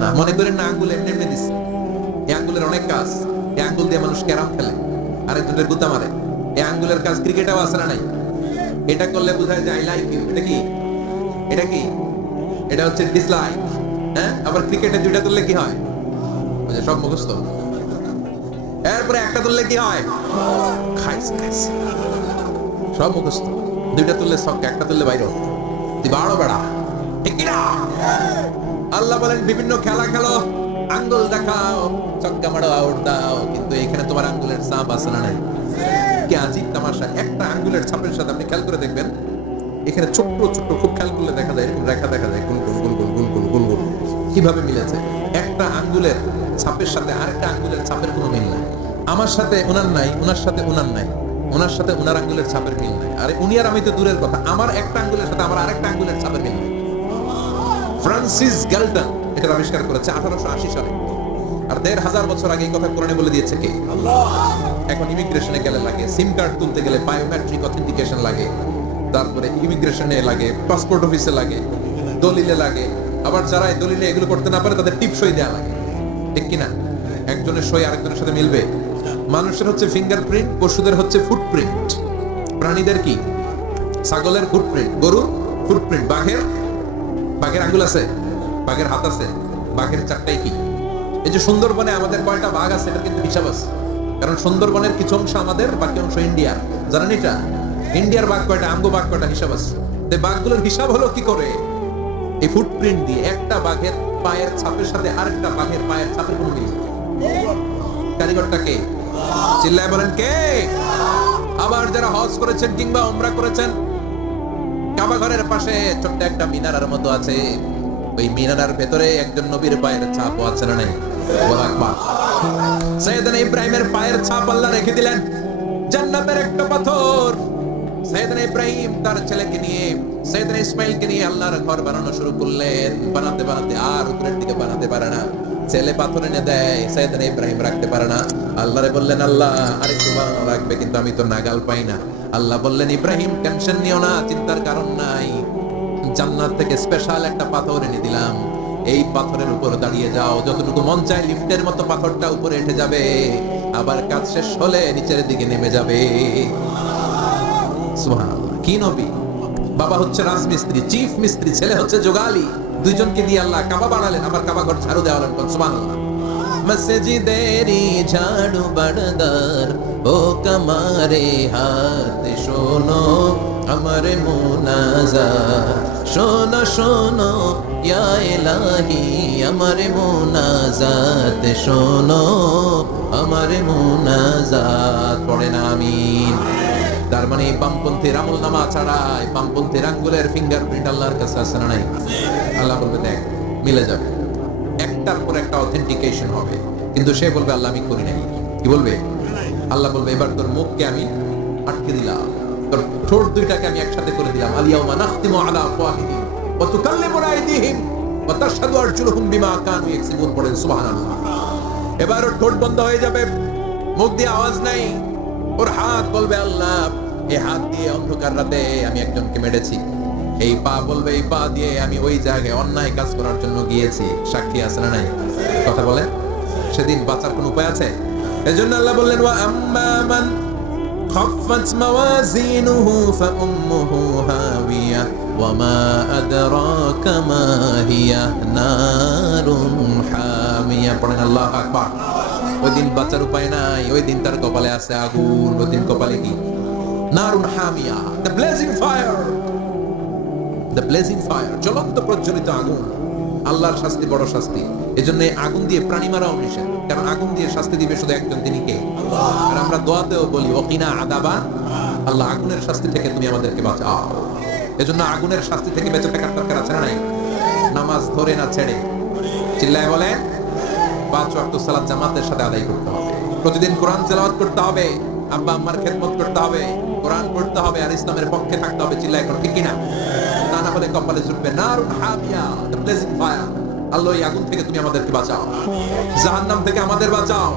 না, মনে করেন না আঙ্গুল এমনি এমনি দিচ্ছে। এই আঙ্গুলের অনেক কাজ। এই আঙ্গুল দিয়ে মানুষ ক্যারাম খেলে, আরেকজনের গুতা মারে। এই আঙ্গুলের কাজ ক্রিকেটেও আছে না নাই? এটা করলে বোঝায় যে আই লাইক ইউ। এটা কি? এটা কি? এটা হচ্ছে ডিসলাইক। হ্যাঁ, আবার ক্রিকেটে দুইটা তুললে কি হয়? ওই যে সব মুখস্থ। এরপরে একটা তুললে কি হয়? খাইস খাইস, সব মুখস্থ। দুইটা তুললে ছক্কা, একটা তুললে বাইরে। তুই বাড়ো বেড়া, ঠিক কি না? আল্লাহ বলেন বিভিন্ন খেলা খেলো, আঙ্গুল দেখাও, ছক্কা মারো, আউট দাও, কিন্তু এখানে তোমার আঙ্গুলের ছাপ আছে না নাই? কি আজীব তামাশা! একটা আঙ্গুলের ছাপের সাথে আপনি খেয়াল করে দেখবেন, এখানে ছোট্ট ছোট্ট খুব খেয়াল করলে দেখা যায়, এরকম রেখা দেখা যায়, গুল গুল গুল গুল গুল গুল গুল গুল। কিভাবে মিলেছে? একটা আঙ্গুলের ছাপের সাথে আরেকটা আঙ্গুলের ছাপের কোনো মিল নাই। আমার সাথে ওনার নাই, ওনার সাথে ওনার নাই, ওনার সাথে ওনার আঙ্গুলের ছাপের মিল নাই। আরে উনি আর আমি তো দূরের কথা, আমার একটা আঙ্গুলের সাথে আমার আরেকটা আঙ্গুলের ছাপের মিল নাই। ফ্রান্সিস গ্যালটন এটা আবিষ্কার করেছে 1880 সালে। আর 1500 বছর আগে এই কথা কোরআনে বলে দিয়েছে কে? আল্লাহ। এখন ইমিগ্রেশনে গেলে লাগে, সিম কার্ড তুলতে গেলে বায়োমেট্রিক অথেন্টিকেশন লাগে, তারপরে ইমিগ্রেশনে লাগে, পাসপোর্ট অফিসে লাগে, দলিলে লাগে। আবার যারা এই দলিলে এগুলো করতে না পারে তাদের টিপ সই দেয়া লাগে, ঠিক কিনা? একজনের সই আরেকজনের সাথে মিলবে? মানুষের হচ্ছে ফিঙ্গারপ্রিন্ট, পশুদের হচ্ছে ফুটপ্রিন্ট। প্রাণীদের কি? ছাগলের ফুটপ্রিন্ট, গরুর ফুটপ্রিন্ট, বাঘের আঙ্গুল আছে, বাঘের হাত আছে, বাঘের চারটাই কি? এই যে সুন্দরবনে আমাদের কয়টা বাঘ আছে এটা কিন্তু হিসাব আছে, কারণ সুন্দরবনের কিছু অংশ আমাদের, বাকি অংশ ইন্ডিয়ার। জানেন এটা? ইন্ডিয়ার বাঘ কয়টা, আমগো বাঘ কয়টা, হিসাব আছে। এই বাঘগুলোর হিসাব হলো কি করে? এই ফুটপ্রিন্ট দিয়ে। একটা বাঘের পায়ের ছাপের সাথে আরেকটা বাঘের পায়ের ছাপের কোনো মিল নেই। কারিগরটা কে? চিল্লায় বলেন কে? আবার যারা হজ করেছেন কিংবা উমরা করেছেন, কাবা ঘরের পাশে ছোট্ট একটা মিনারের মতো আছে, ওই মিনারের ভেতরে একজন নবীর পায়ের ছাপও আছে না নাই? আল্লাহু আকবার। সাইয়েদনা ইব্রাহিমের পায়ের ছাপ আল্লাহ রেখে দিলেন জান্নাতের একটা পাথর। সাইয়েদনা ইব্রাহিম তার ছেলেকে নিয়ে, সাইয়েদনা ইসমাইলকে নিয়ে আল্লাহর ঘর বানানো শুরু করলেন। বানাতে বানাতে আর উপরের দিকে বানাতে পারে না, ছেলে পাথর এনে দেয়, সাইয়েদনা ইব্রাহিম রাখতে পারে না। আল্লাহরে বললেন, আল্লাহ আরেকটু বানানো রাখবে, কিন্তু আমি তো নাগাল পাই না। আল্লাহ বললেন, ইব্রাহিম টেনশন নিও না, চিন্তার কারণ নাই, জান্নাত থেকে স্পেশাল একটা পাথর এনে দিলাম, এই পাথরের উপর দাঁড়িয়ে যাও, যতটুকু মন চায় লিফটের মতো পাথরটা উপরে উঠে যাবে, আবার কাজ শেষ হলে নিচের দিকে নেমে যাবে। সুবহানাল্লাহ! কি নবী! বাবা হচ্ছে রাজমিস্ত্রি, চিফ মিস্ত্রি, ছেলে হচ্ছে যোগালী, দুইজনকে দিয়ে আল্লাহ কাবা বানালেন, আবার কাবা ঘর ঝাড়ু দেওয়া হলেন। সুবহানাল্লাহ! মসজিদেরি ঝাড়ু বারদার ও কমারে হাত শোনো আমার মুনাজাত, শোনো শোনো ইয়া ইলাহি আমার মুনাজাত, শোনো আমার মুনাজাত। পড়েন আমিন। তার মানে বামপন্থীর আমল নামা ছাড়া বামপন্থীর আঙ্গুলের ফিঙ্গারপ্রিন্ট আল্লাহর কাছে আছে না নাই? আল্লাহ বলবে দেখ, মিলে যাবে, একটার পর একটা অথেন্টিকেশন হবে, কিন্তু সে বলবে আল্লাহ আমি করি নাই। কি বলবে? আল্লাহ বলবে এবার তোর মুখকে আমি আটকে দিলাম, তোর ঠোঁট দুইটাকে আমি একসাথে করে দিলাম। আলিয়াউমা নাখতিমু আলা আফওয়াহিহিম ওয়া তুকাল্লিমুনা আইদিহিম ওয়া তাশহাদু আরজুলুহুম বিমা কানু ইয়াকসিবুন। পড়েন সুবহানাল্লাহ। এবার ওর ঠোঁট বন্ধ হয়ে যাবে, মুখ দিয়ে আওয়াজ নাই। ওর হাত বলবে আল্লাহ এই হাত দিয়ে অন্ধকার রাতে আমি একজনকে মেরেছি, এই পা বলবে এই পা দিয়ে আমি ওই জায়গায় অন্যায় কাজ করার জন্য গিয়েছি। সাক্ষী আছে না নাই? কথা বলে। সেদিন বাঁচার কোন উপায় আছে? এজন্য আল্লাহ বললেন, ওয়া আম্মা মান খাফফাত মাওয়াজিনুহু ফাউম্মুহু হাওিয়া ওয়া মা আদরাকা মা হিয়া নারুন হামিয়া। পড়েন আল্লাহু আকবার। ওই দিন বাঁচার উপায় নাই, ওই দিন তার কপালে আছে আগুন। ওই দিন কপালে কি? নারুন হামিয়া, the blazing fire, the blazing fire, জ্বলন্ত প্রজ্বলিত আগুন। আল্লাহর শাস্তি বড় শাস্তি। এজন্য আগুন দিয়ে প্রাণী মারাও নিষেধ, কারণ আগুন দিয়ে শাস্তি দিবে শুধু একজন, তিনি কে? আল্লাহ। আর আমরা দোয়াতেও বলি ওকিনা আদাবা, আল্লাহ আগুনের শাস্তি থেকে তুমি আমাদেরকে বাঁচাও। এজন্য আগুনের শাস্তি থেকে বেঁচে থাকার দরকার আছে না নাই? নামাজ ধরে না ছেড়ে, চিল্লায় বলেন 5 ওয়াক্ত সালাত জামাতের সাথে আদায় করতে হবে। প্রতিদিন কোরআন তেলাওয়াত করতে হবে, আব্বা আম্মার খেদমত করতে হবে, কোরআন পড়তে হবে, আর ইসলামের পক্ষে থাকতে হবে। চিল্লায় এখন ঠিক কিনা? তা না হলে কপালে জুটবে নারুন হামিয়া, দ্য ব্লেজিং ফায়ার। আল্লাহ এই আগুন থেকে তুমি আমাদেরকে বাঁচাও, জাহান্নাম থেকে আমাদের বাঁচাও,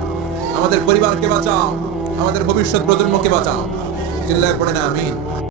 আমাদের পরিবারকে বাঁচাও, আমাদের ভবিষ্যৎ প্রজন্মকে বাঁচাও। চিল্লায় পড়ে না আমিন।